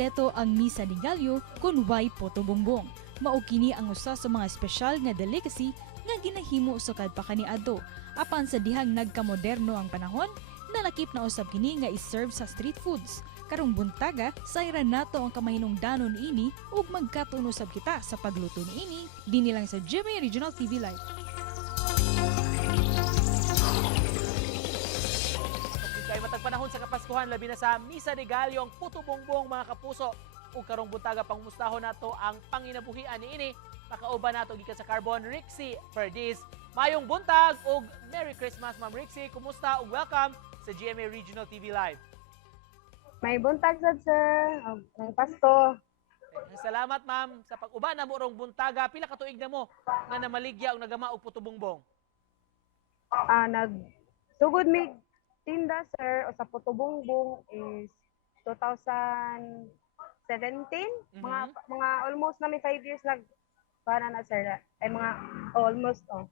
kumpleto ang misa ni Galyo kun way poto bongbong. Mao kini ang usa sa mga espesyal nga delicacy nga ginahimo sa kadpa kaniadto. Apan sa dihang nagkamoderno ang panahon, nalakip na usab kini nga i-serve sa street foods. Karong buntaga, sayran nato ang kamahinungdanon ini ug magkatuno sab kita sa pagluto niini dinhi lang sa GMA Regional TV Live. Kay matag panahon sa Kapaskuhan, labi na sa Misa de Gallo, ang puto bongbong mga kapuso. Ug karong buntaga pangmustahon nato ang panginabuhian niini. Makauban nato gikan sa Carbon, Rixie Perdiz. Mayong buntag ug Merry Christmas, Ma'am Rixie. Kumusta ug welcome sa GMA Regional TV Live. May buntag sad sir, ng Pasko. Salamat ma'am sa pag-uban na mo rong buntaga. Pila ka tuig na mo nga namaligya og nagama og puto bongbong? Nagsugod mi tinda sir o sa Puto Bongbong is 2017. Mga almost na may 5 years para na sir. Ay mga almost Oo.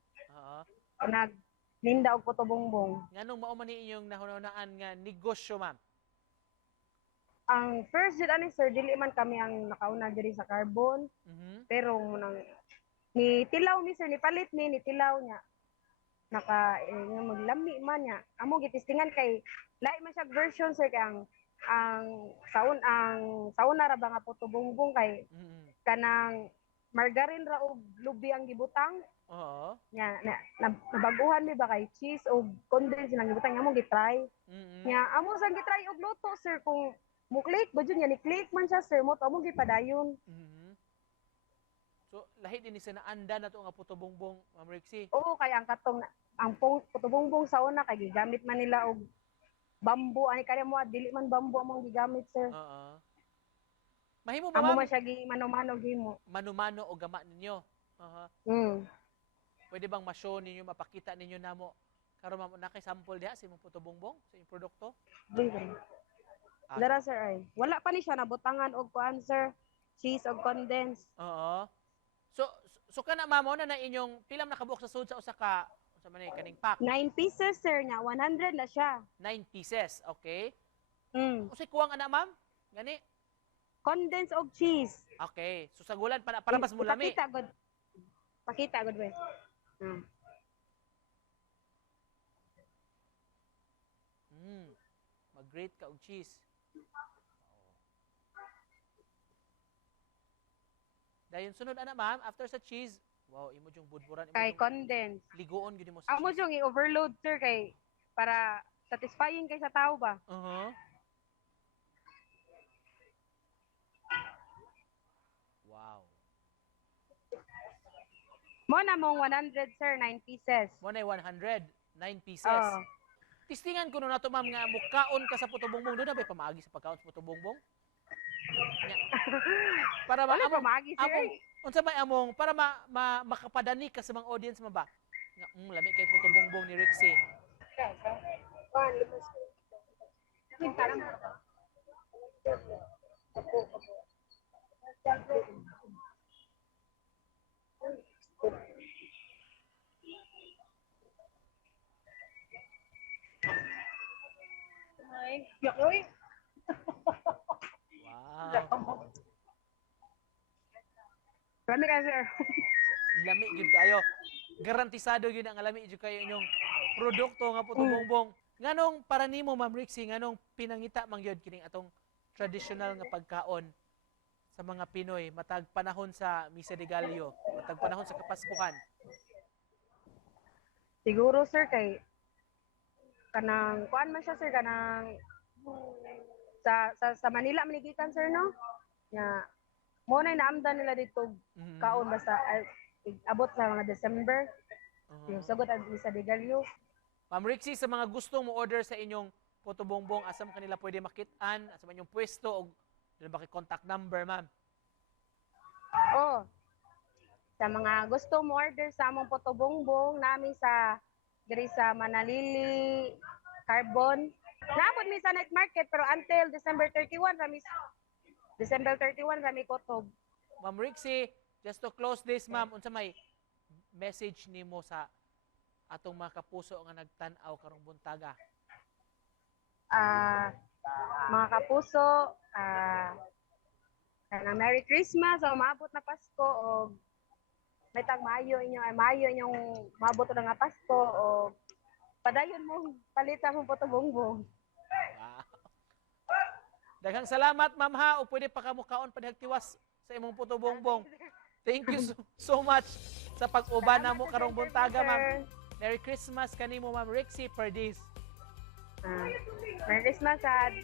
nagninda og Puto Bongbong. Nganong mao man ni inyong nahunahunaan nga negosyo ma'am? Ang first jud ani sir, dili man kami ang nakauna diri sa Carbon. Pero ni tilaw mi sir, ni palit ni tilaw niya. Nga maglami man niya. Amo gitistingan kay lahi man siya version sir kay ang sauna ra ba nga Puto Bongbong kay kanang margarine ra og lubi ang gibutang. Oo. Nya nabaguhan mi ba kay cheese og condensed lang gibutang amo gitry. Nya amo sang gitry og luto sir kung muklik ba dyan yan, i-click man siya sir mo, amo gipadayon. So, lahi din ni sa naanda na ito nga puto bongbong, Ma'am Rixie. Oo, kaya ang Puto Bongbong sa una, kay gigamit man nila og bambu, ani kaya mo, dili man bambu among gigamit sir. Oo. Mahimo ba Amo ma'am? man siya mano-mano gimo. Mano-mano o gama ninyo. Pwede bang ma-show ninyo, mapakita ninyo namo? Karon ma'am, nakay sample diha sa imong puto bongbong, sa imong produkto? Dili. Dara sir ay. Wala pa ni siya nabutangan og kuan sir, cheese og condensed. Oo. So kana ma'am, na inyong pilam nakabuok sa sud sa usa ka sa man kaning pack? 9 pieces sir nya, 100 na siya. 9 pieces, okay? Usay Mm. kuwang ana ma'am? Gani? Condensed og cheese. Okay. So sagulan para mas mulami. Pakita gud. Pakita gud we. Mag-grate ka og cheese. Dayon sunod ana ma'am, after sa cheese, wow, imo jung budburan, Kay condensed. ligoon gyud mo sa Amo cheese. jung i-overload sir kay para satisfying kay sa tao ba. Wow. Mo na mong 100 sir, 9 pieces. Mo na 100, 9 pieces. Oo. Tistingan ko no nato ma'am nga mukaon ka sa puto bongbong, do na ba pamaagi sa pagkaon sa puto bongbong? Nya. Para Wala pa magi sir. unsa ba among para makapadani ka sa mga audience mo ba? Nga lami kay puto bongbong ni Rixie. Ay, yakoy. Wow. Kami ka sir. Lami gyud kayo. Garantisado gyud ang lami gyud kayo inyong produkto nga puto bongbong. Nganong para nimo Ma'am Rixie, nganong pinangita man gyud kining atong traditional nga pagkaon sa mga Pinoy matag panahon sa Misa de Gallo, matag panahon sa Kapaskuhan? Siguro sir kay kanang kuan man siya sir kanang sa Manila manigikan sir no. Nya mo na naamdan nila dito kaon basta abot sa mga December. Yung sagot ang Misa de Gallo. Ma'am Rixie, sa mga gustong mo order sa inyong puto bongbong, asam kanila pwede makitaan, asam inyong pwesto o doon ba kay contact number, ma'am? Oh. Sa mga gusto mo order sa among Puto Bongbong namin sa diri sa Manalili, Carbon. Naabot mi sa night market pero until December 31 rami kutob. Ma'am Rixie, just to close this, ma'am, unsa may message nimo sa atong mga kapuso nga nagtan-aw karong buntaga? Mga kapuso, kanang Merry Christmas o maabot na Pasko o may tag Mayo inyong maabot na nga Pasko o padayon mo palitan mo puto bongbong. Wow. Daghang salamat, ma'am ha. O pwede pa kamukaon padihagtiwas sa imong puto bongbong. Thank you so much sa pag-uban na mo karong buntaga, ma'am. Merry Christmas kanimo, Ma'am Rixie Perdiz. Merry Christmas, Ad.